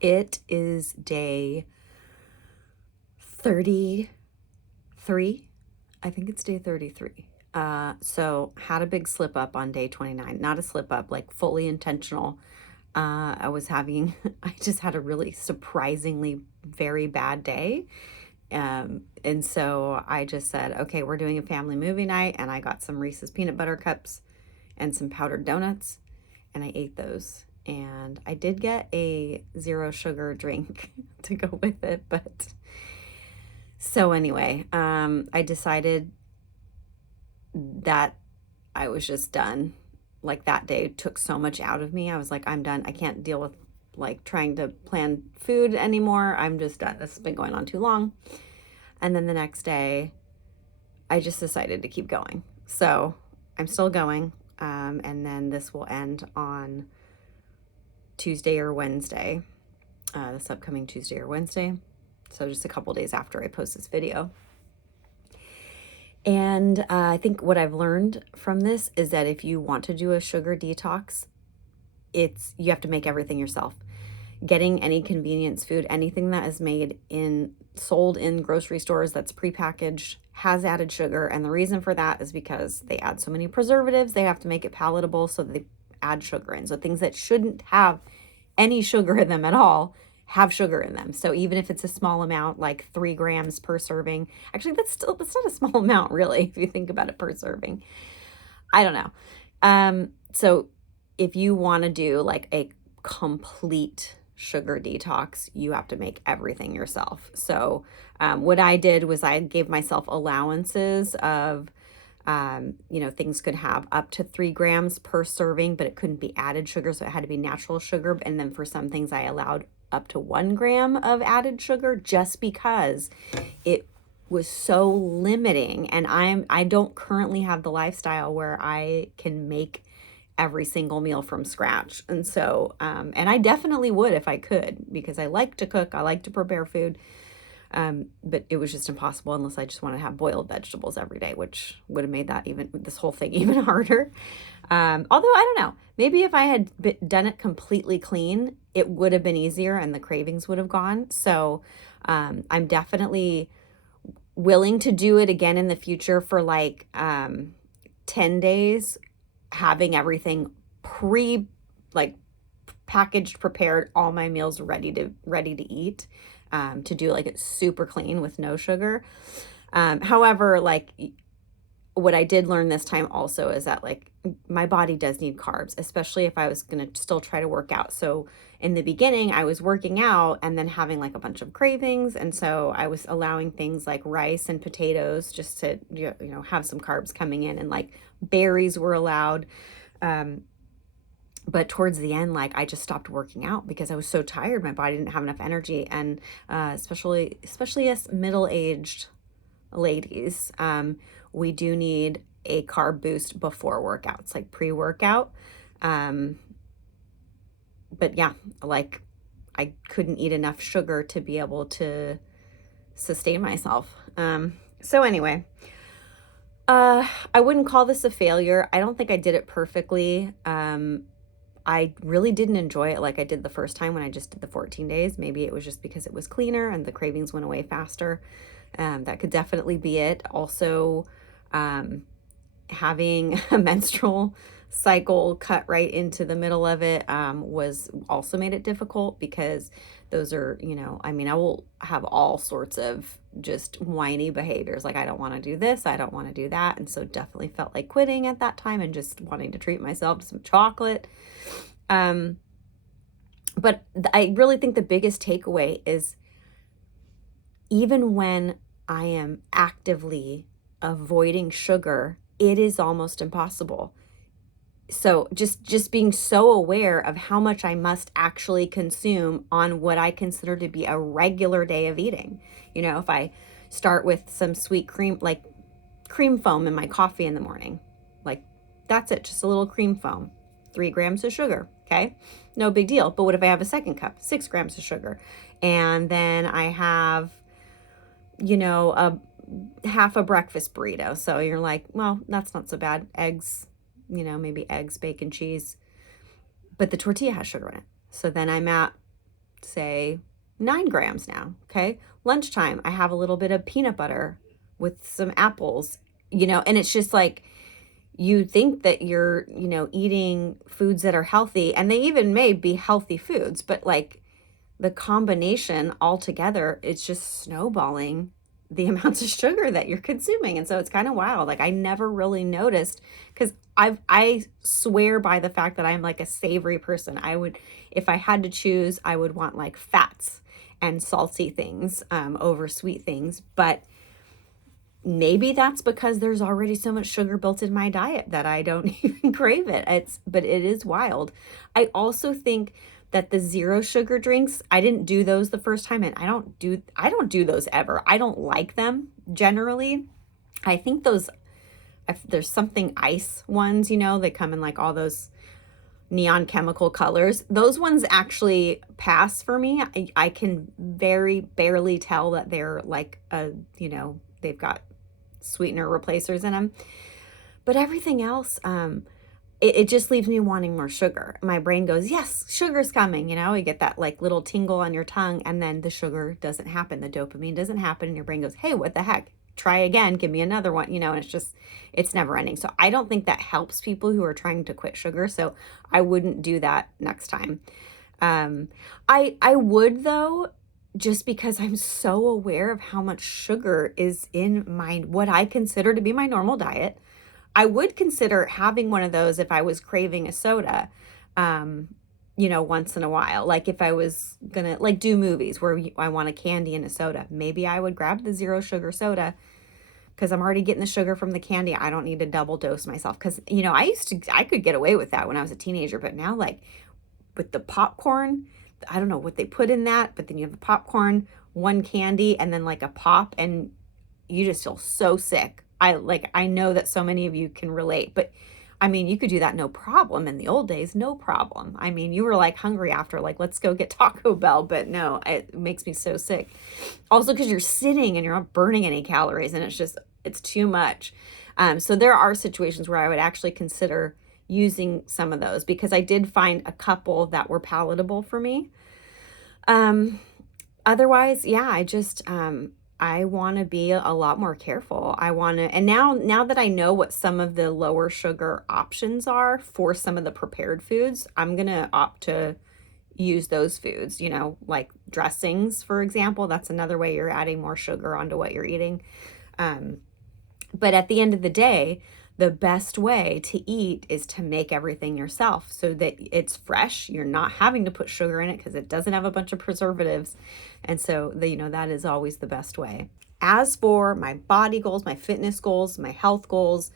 It is day 33. I think it's day 33. So had a big slip up on day 29. Not a slip up, like fully intentional. I was having, I just had a really surprisingly very bad day. And so I just said, okay, we're doing a family movie night. And I got some Reese's peanut butter cups and some powdered donuts. And I ate those. And I did get a zero sugar drink to go with it. But so anyway, I decided that I was just done. Like that day took so much out of me. I was like, I'm done. I can't deal with like trying to plan food anymore. I'm just done. This has been going on too long. And then the next day, I just decided to keep going. So I'm still going. And then this will end on Tuesday or Wednesday, this upcoming Tuesday or Wednesday. So just a couple days after I post this video. And I think what I've learned from this is that if you want to do a sugar detox, you have to make everything yourself. Getting any convenience food, anything that is sold in grocery stores that's prepackaged has added sugar. And the reason for that is because they add so many preservatives, they have to make it palatable, so they add sugar in. So things that shouldn't have any sugar in them at all have sugar in them. So even if it's a small amount, like 3 grams per serving, actually that's not a small amount really, if you think about it per serving. I don't know. So if you want to do like a complete sugar detox, you have to make everything yourself. So what I did was I gave myself allowances of things could have up to 3 grams per serving, but it couldn't be added sugar. So it had to be natural sugar. And then for some things I allowed up to 1 gram of added sugar, just because it was so limiting. And I don't currently have the lifestyle where I can make every single meal from scratch. And so, and I definitely would if I could, because I like to cook, I like to prepare food. But it was just impossible unless I just want to have boiled vegetables every day, which would have made this whole thing even harder. Although I don't know, maybe if I had done it completely clean, it would have been easier and the cravings would have gone. So, I'm definitely willing to do it again in the future for like, 10 days, having everything like packaged, prepared, all my meals ready to eat, to do like it super clean with no sugar. However, like what I did learn this time also is that like my body does need carbs, especially if I was going to still try to work out. So in the beginning, I was working out and then having like a bunch of cravings. And so I was allowing things like rice and potatoes just to, have some carbs coming in, and like berries were allowed. But towards the end, like I just stopped working out because I was so tired. My body didn't have enough energy. And especially as middle-aged ladies, we do need a carb boost before workouts, like pre-workout. But yeah, like I couldn't eat enough sugar to be able to sustain myself. So anyway, I wouldn't call this a failure. I don't think I did it perfectly. I really didn't enjoy it like I did the first time when I just did the 14 days. Maybe it was just because it was cleaner and the cravings went away faster. That could definitely be it. Also, having a menstrual cycle cut right into the middle of it was also made it difficult, because those are, I will have all sorts of just whiny behaviors. Like, I don't want to do this, I don't want to do that. And so definitely felt like quitting at that time and just wanting to treat myself to some chocolate. But I really think the biggest takeaway is, even when I am actively avoiding sugar, it is almost impossible. So just being so aware of how much I must actually consume on what I consider to be a regular day of eating. If I start with some sweet cream, like cream foam in my coffee in the morning, like that's it, just a little cream foam, 3 grams of sugar. Okay, no big deal. But what if I have a second cup, 6 grams of sugar, and then I have, a half a breakfast burrito? So you're like, well, that's not so bad. Eggs, maybe eggs, bacon, cheese, but the tortilla has sugar in it. So then I'm at say 9 grams now. Okay. Lunchtime, I have a little bit of peanut butter with some apples, and it's just like, you think that you're, eating foods that are healthy, and they even may be healthy foods, but like the combination altogether, it's just snowballing the amounts of sugar that you're consuming. And so it's kind of wild. Like I never really noticed, because I swear by the fact that I'm like a savory person. I would, if I had to choose, I would want like fats and salty things over sweet things. But maybe that's because there's already so much sugar built in my diet that I don't even crave it. But it is wild. I also think that the zero sugar drinks, I didn't do those the first time, and I don't do those ever. I don't like them generally. I think those, if there's something ice ones, they come in like all those neon chemical colors. Those ones actually pass for me. I can very barely tell that they're like they've got sweetener replacers in them. But everything else, it just leaves me wanting more sugar. My brain goes, yes, sugar's coming. You get that like little tingle on your tongue, and then the sugar doesn't happen. The dopamine doesn't happen. And your brain goes, hey, what the heck? Try again. Give me another one, and it's never ending. So I don't think that helps people who are trying to quit sugar. So I wouldn't do that next time. I would though, just because I'm so aware of how much sugar is in what I consider to be my normal diet. I would consider having one of those if I was craving a soda, once in a while. Like if I was gonna like do movies where I want a candy and a soda, maybe I would grab the zero sugar soda, because I'm already getting the sugar from the candy. I don't need to double dose myself, because I could get away with that when I was a teenager, but now like with the popcorn, I don't know what they put in that, but then you have the popcorn, one candy, and then like a pop, and you just feel so sick. I know that so many of you can relate, but I mean, you could do that no problem in the old days, no problem. I mean, you were like hungry after, like, let's go get Taco Bell, but no, it makes me so sick. Also, because you're sitting and you're not burning any calories, and it's too much. So there are situations where I would actually consider using some of those, because I did find a couple that were palatable for me. Otherwise, yeah, I want to be a lot more careful. And now that I know what some of the lower sugar options are for some of the prepared foods, I'm going to opt to use those foods, like dressings, for example. That's another way you're adding more sugar onto what you're eating. But at the end of the day, the best way to eat is to make everything yourself so that it's fresh. You're not having to put sugar in it because it doesn't have a bunch of preservatives. And so that is always the best way. As for my body goals, my fitness goals, my health goals,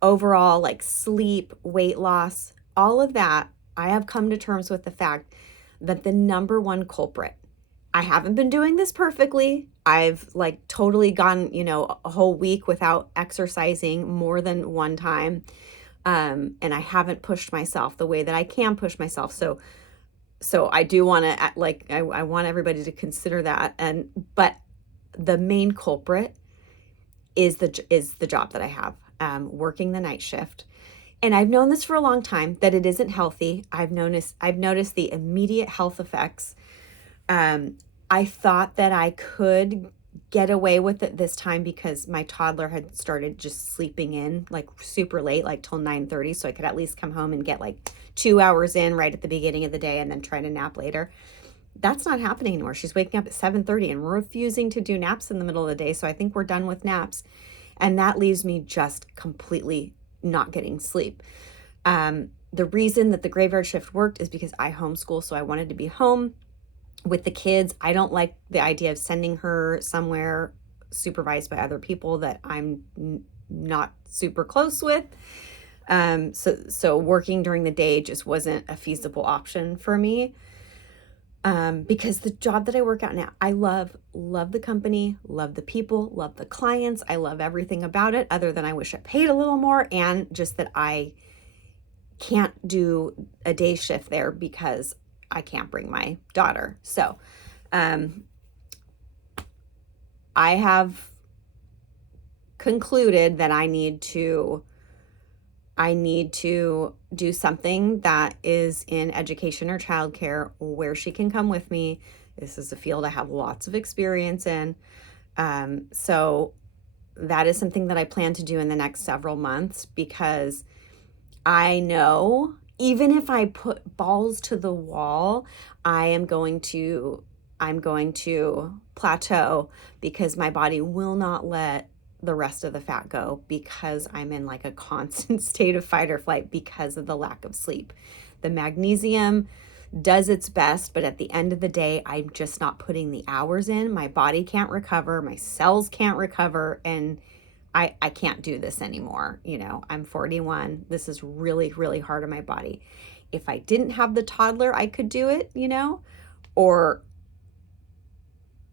overall, like sleep, weight loss, all of that, I have come to terms with the fact that the number one culprit, I haven't been doing this perfectly. I've like totally gone, a whole week without exercising more than one time. And I haven't pushed myself the way that I can push myself. So I do want to I want everybody to consider that. But the main culprit is the job that I have, working the night shift. And I've known this for a long time, that it isn't healthy. I've noticed the immediate health effects. I thought that I could get away with it this time because my toddler had started just sleeping in like super late, like till 9:30. So I could at least come home and get like 2 hours in right at the beginning of the day and then try to nap later. That's not happening anymore. She's waking up at 7:30 and refusing to do naps in the middle of the day. So I think we're done with naps. And that leaves me just completely not getting sleep. The reason that the graveyard shift worked is because I homeschool. So I wanted to be home with the kids. I don't like the idea of sending her somewhere supervised by other people that I'm not super close with. So working during the day just wasn't a feasible option for me. Because the job that I work at now, I love the company, love the people, love the clients. I love everything about it, other than I wish I paid a little more, and just that I can't do a day shift there because I can't bring my daughter. So, I have concluded that I need to I need to do something that is in education or childcare where she can come with me. This is a field I have lots of experience in. So that is something that I plan to do in the next several months, because I know even if I put balls to the wall, I'm going to plateau, because my body will not let the rest of the fat go, because I'm in like a constant state of fight or flight because of the lack of sleep. The magnesium does its best, but at the end of the day, I'm just not putting the hours in. My body can't recover, my cells can't recover, and I can't do this anymore. I'm 41. This is really, really hard on my body. If I didn't have the toddler, I could do it, or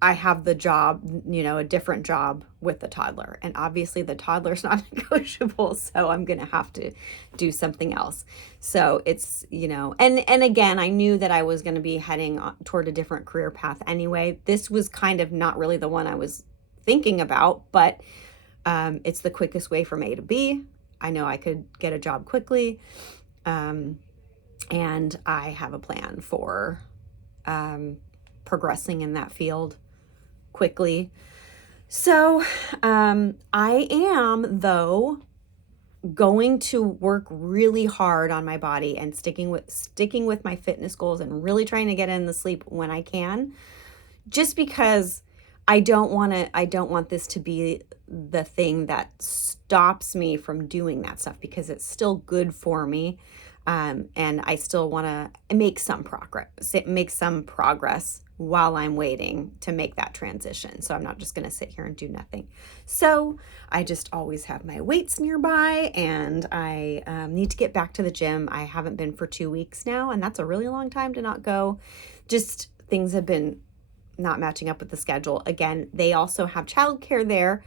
I have the job, a different job with the toddler. And obviously the toddler's not negotiable. So I'm going to have to do something else. So it's, and again, I knew that I was going to be heading toward a different career path anyway. This was kind of not really the one I was thinking about, but it's the quickest way from A to B. I know I could get a job quickly. And I have a plan for progressing in that field quickly. So I am, though, going to work really hard on my body and sticking with my fitness goals and really trying to get in the sleep when I can, just because I don't want this to be the thing that stops me from doing that stuff, because it's still good for me. And I still want to make some progress while I'm waiting to make that transition. So I'm not just going to sit here and do nothing. So I just always have my weights nearby, and I need to get back to the gym. I haven't been for 2 weeks now, and that's a really long time to not go. Just things have been not matching up with the schedule. Again, they also have childcare there,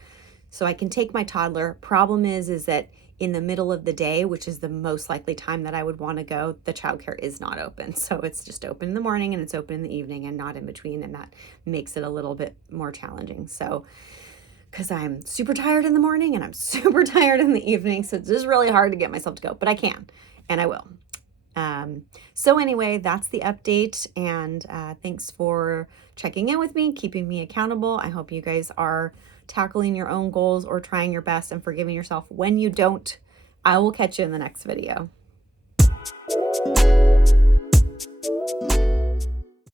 so I can take my toddler. Problem is that in the middle of the day, which is the most likely time that I would want to go, the childcare is not open. So it's just open in the morning and it's open in the evening and not in between. And that makes it a little bit more challenging. So, because I'm super tired in the morning and I'm super tired in the evening. So it's just really hard to get myself to go, but I can, and I will. So anyway, that's the update. And thanks for checking in with me, keeping me accountable. I hope you guys are tackling your own goals or trying your best and forgiving yourself when you don't. I will catch you in the next video.